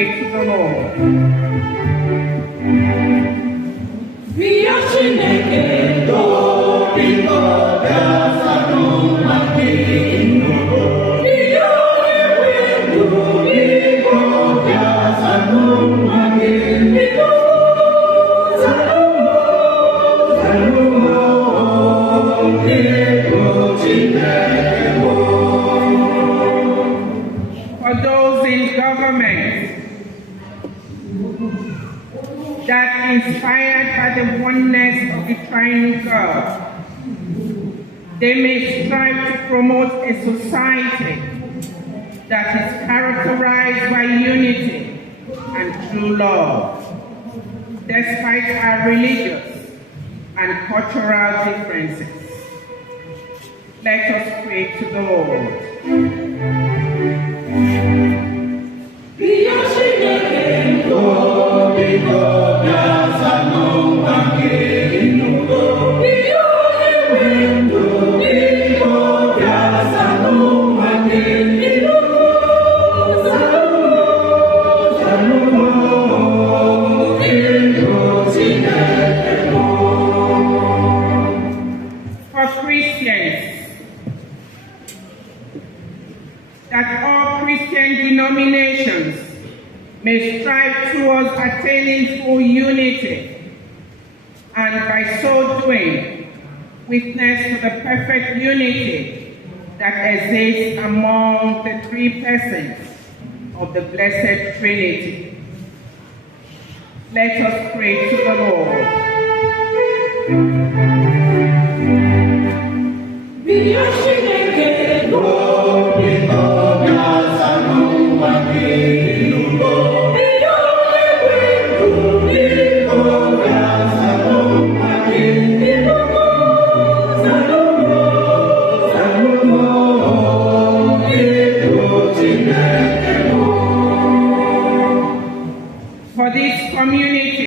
pray to the Lord. Bia Chineke, biko, zanu. For those in government that inspired by the oneness of the triune God, they may strive to promote a society that is characterized by unity and true love, despite our religious and cultural differences. Let us pray to the Lord. Bia Chineke, biko, zanu. For Christians, that all Christian denominations may strive towards attaining full unity, and by so doing, witness to the perfect unity that exists among the three persons of the Blessed Trinity. Let us pray to the Lord. Bia Chineke, biko, zanu. For this community